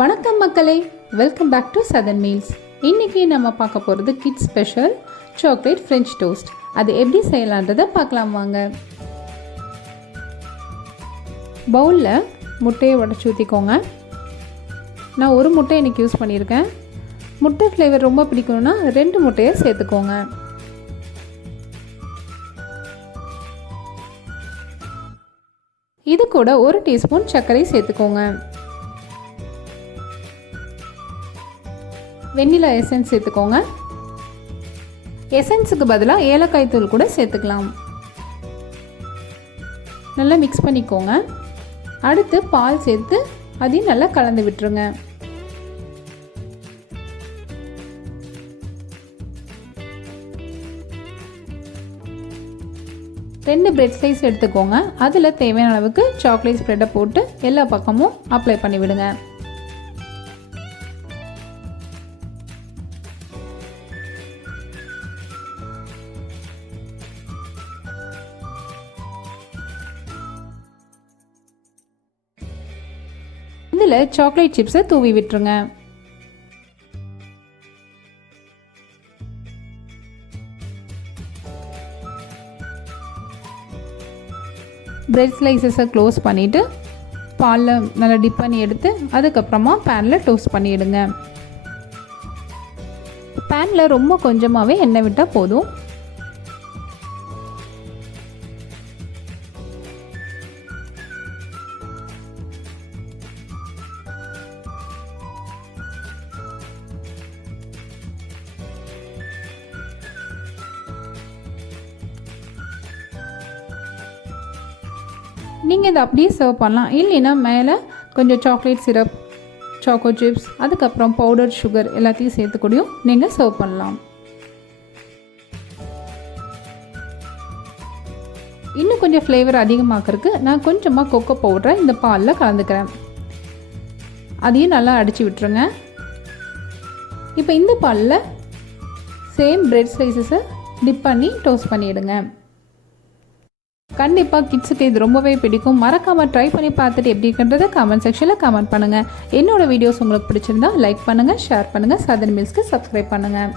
வணக்கம் மக்களே, welcome back to southern meals. இன்றைக்கி நம்ம பார்க்க போகிறது kids special chocolate french toast. அது எப்படி செய்யலான்றதை பார்க்கலாம் வாங்க. பவுலில் முட்டையை உடச்சி ஊற்றிக்கோங்க. நான் ஒரு முட்டை இன்றைக்கி யூஸ் பண்ணியிருக்கேன். முட்டை ஃப்ளேவர் ரொம்ப பிடிக்கணும்னா 2 முட்டையை சேர்த்துக்கோங்க. இது கூட 1 டீஸ்பூன் சர்க்கரை சேர்த்துக்கோங்க. வெண்ணிலா எசன்ஸ் சேர்த்துக்கோங்க. எசன்ஸுக்கு பதிலாக ஏலக்காய் தூள் கூட சேர்த்துக்கலாம். நல்லா மிக்ஸ் பண்ணிக்கோங்க. அடுத்து பால் சேர்த்து அதையும் நல்லா கலந்து விட்டுருங்க. ரெண்டு பிரெட் ஸ்லைஸ் எடுத்துக்கோங்க. அதில் தேவையான அளவுக்கு சாக்லேட் ஸ்ப்ரெட்டை போட்டு எல்லா பக்கமும் அப்ளை பண்ணி விடுங்க. இதில் சாக்லேட் சிப்ஸை தூவி விட்டுருங்க. பிரெட் ஸ்லைசஸை க்ளோஸ் பண்ணிவிட்டு பாலில் நல்லா டிப் பண்ணி எடுத்து அதுக்கப்புறமா பேனில் டோஸ்ட் பண்ணிவிடுங்க. பேனில் ரொம்ப கொஞ்சமாகவே எண்ணெய் விட்டால் போதும். நீங்கள் இதை அப்படியே சர்வ் பண்ணலாம். இல்லைன்னா மேலே கொஞ்சம் சாக்லேட் சிரப், சாக்கோ சிப்ஸ், அதுக்கப்புறம் பவுடர் சுகர் எல்லாத்தையும் சேர்த்துக்கூடியும் நீங்கள் சர்வ் பண்ணலாம். இன்னும் கொஞ்சம் ஃப்ளேவர் அதிகமாக்கிறதுக்கு நான் கொஞ்சமாக கொக்கோ பவுடரை இந்த பாலில் கலந்துக்கிறேன். அதையும் நல்லா அடித்து விட்டுருங்க. இப்போ இந்த பாலில் சேம் பிரெட் ஸ்லைசஸை டிப் பண்ணி டோஸ்ட் பண்ணிவிடுங்க. கண்டிப்பாக கிட்ஸுக்கு இது ரொம்பவே பிடிக்கும். மறக்காமல் ட்ரை பண்ணி பார்த்துட்டு எப்படி இருக்குன்றதை கமெண்ட் செக்ஷனில் கமெண்ட் பண்ணுங்கள். என்னோடய வீடியோஸ் உங்களுக்கு பிடிச்சிருந்தா லைக் பண்ணுங்கள், ஷேர் பண்ணுங்கள், சதன் மீல்ஸ்க்கு சப்ஸ்கிரைப் பண்ணுங்கள்.